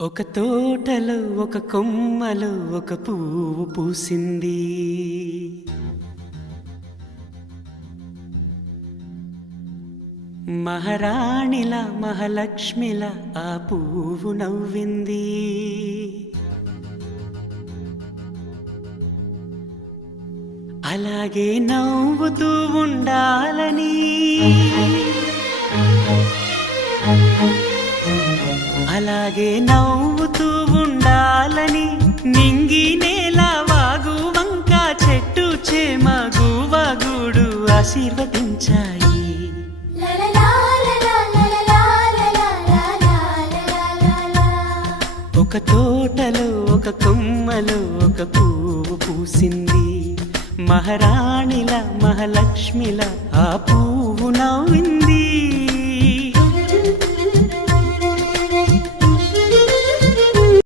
ఒక తోటలో ఒక కొమ్మలో ఒక పువ్వు పూసింది. మహారాణిల మహాలక్ష్మిల ఆ పువ్వు నవ్వింది. అలాగే నవ్వుతూ ఉండాలని, అలాగే నవ్వుతూ ఉండాలని నింగి నేల వాగు వంక చెట్టు చేమ గువగూడు ఆశీర్వదించాయి. ఒక తోటలో ఒక కొమ్మలో ఒక పువ్వు పూసింది. మహారాణిల మహాలక్ష్మిల ఆ పువ్వు నవ్వింది.